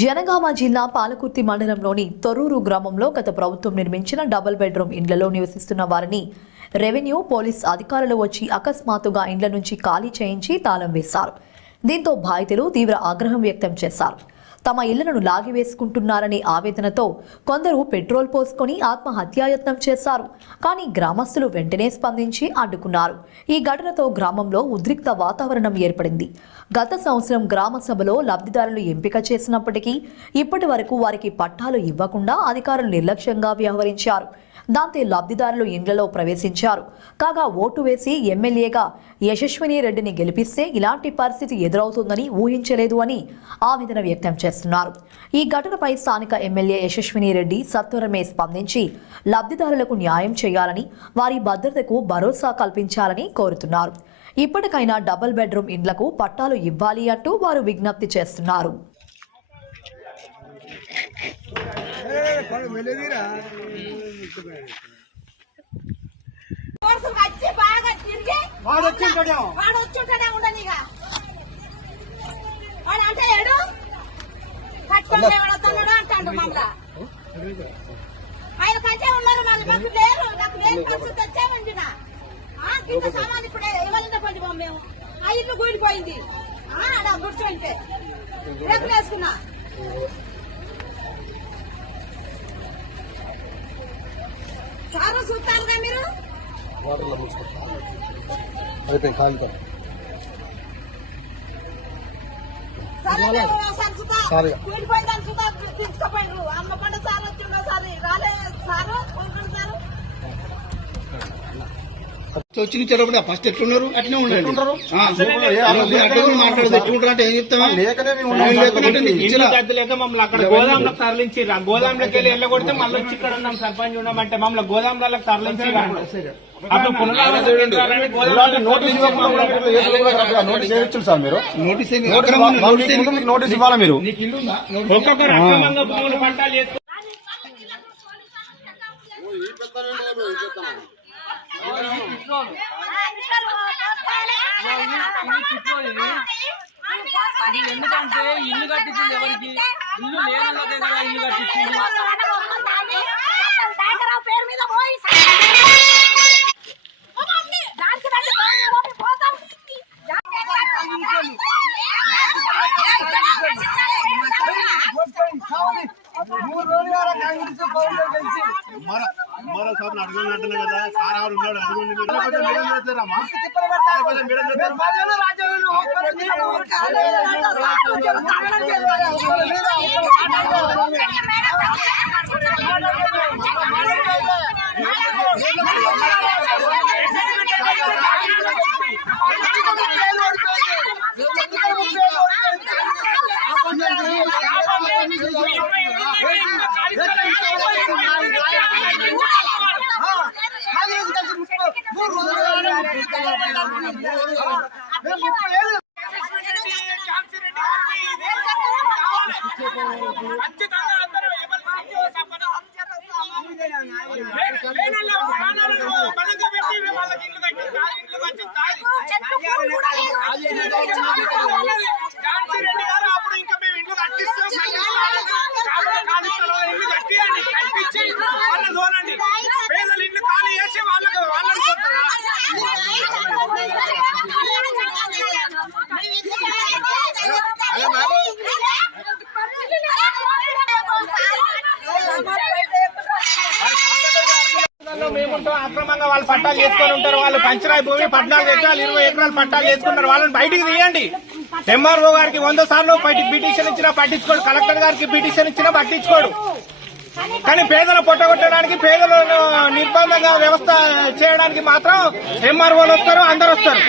జనగామ జిల్లా పాలకుర్తి మండలంలోని తొర్రూరు గ్రామంలో గత ప్రభుత్వం నిర్మించిన డబుల్ బెడ్రూమ్ ఇండ్లలో నివసిస్తున్న వారిని రెవెన్యూ పోలీస్ అధికారులు వచ్చి అకస్మాత్తుగా ఇండ్ల నుంచి ఖాళీ చేయించి తాళం వేశారు. దీంతో బాధితులు తీవ్ర ఆగ్రహం వ్యక్తం చేశారు. తమ ఇళ్లను లాగివేసుకుంటున్నారనే ఆవేదనతో కొందరు పెట్రోల్ పోసుకొని ఆత్మహత్యాయత్నం చేశారు. కానీ గ్రామస్తులు వెంటనే స్పందించి అడ్డుకున్నారు. ఈ ఘటనతో గ్రామంలో ఉద్రిక్త వాతావరణం ఏర్పడింది. గత సంవత్సరం గ్రామ సభలో లబ్ధిదారులు ఎంపిక చేసినప్పటికీ ఇప్పటి వరకు వారికి పట్టాలు ఇవ్వకుండా అధికారులు నిర్లక్ష్యంగా వ్యవహరించారు. దాంతో లబ్ధిదారులు ఇండ్లలో ప్రవేశించారు. కాగా ఓటు వేసి ఎమ్మెల్యేగా యశస్విని రెడ్డిని గెలిపిస్తే ఇలాంటి పరిస్థితి ఎదురవుతుందని ఊహించలేదు అని ఆవేదన వ్యక్తం చేస్తున్నారు. ఈ ఘటనపై స్థానిక ఎమ్మెల్యే యశస్విని రెడ్డి సత్వరమే స్పందించి లబ్ధిదారులకు న్యాయం చేయాలని, వారి భద్రతకు భరోసా కల్పించాలని కోరుతున్నారు. ఇప్పటికైనా డబుల్ బెడ్రూమ్ ఇండ్లకు పట్టాలు ఇవ్వాలి అంటూ వారు విజ్ఞప్తి చేస్తున్నారు. ఆయన కంటే ఉన్నారు మళ్ళీ లేరు. నాకు లేని పరిస్థితి తెచ్చామండి. ఇంత సామాన్ ఇప్పుడే ఇవ్వాలంటే కొంచెం మేము ఆ ఇల్లు కూలిపోయింది. గుర్తుంటే రేపులు వేసుకున్నా. సారు చూస్తారుగా మీరు కూలిపోయిందని చూద్దా తీసుకుపోయినారు. అమ్మ పండు సార్ వచ్చిండో సార్ రాలే సారు సారు వచ్చి చెరపడా ఫస్ట్ ఎట్లున్నారు అట్నే ఉండండి. మాట్లాడదు ఎట్లుంటారు అంటే ఏం చెప్తామా ఇల్లు గద్దలేక మమ్మల్ని అక్కడ గోదాంలకు తరలించి గోదాంలోకి వెళ్ళి ఎల్ల కొడితే మళ్ళీ వచ్చి ఇక్కడ ఉన్నాం సర్పంచ్ ఉన్నామంటే మమ్మల్ని గోదాంలకు తరలించి అప్పుడు నోటీస్ ఇవ్వాలా మీరు? ఒక్కొక్కరు అక్రమంగా భూములు పట్టాలు చేసుకుని ఎందుకంటే ఇల్లు కట్టించింది ఎవరికి? ఇల్లు లేనదే కదా ఇల్లు కట్టించింది. మరోసారి అడగలంటున్నా కదా సార్ ఆవిడ ఉన్నాడు అడగండి. అప్పుడు ఇంకా మేము ఇల్లు కట్టిస్తాం ఇల్లు కట్టించి వాళ్ళని చూడండి. పేదలు ఇల్లు ఖాళీ చేసి వాళ్ళని మేముంటాం. అక్రమంగా వాళ్ళు పట్టాలు చేసుకొని ఉంటారు. వాళ్ళు పంచరాయి భూమి 14 ఎకరాలు 20 ఎకరాలు పట్టాలు చేసుకుంటారు. వాళ్ళని బయటికి తీయండి. ఎంఆర్ఓ గారికి 100 సార్లు పిటిషన్ ఇచ్చినా పట్టించుకోడు. కలెక్టర్ గారికి పిటిషన్ ఇచ్చినా పట్టించుకోడు. కానీ పేదలు పొట్టగొట్టడానికి, పేదలను నిర్బంధంగా వ్యవస్థ చేయడానికి మాత్రం ఎంఆర్ఓలు వస్తారు, అందరు వస్తారు.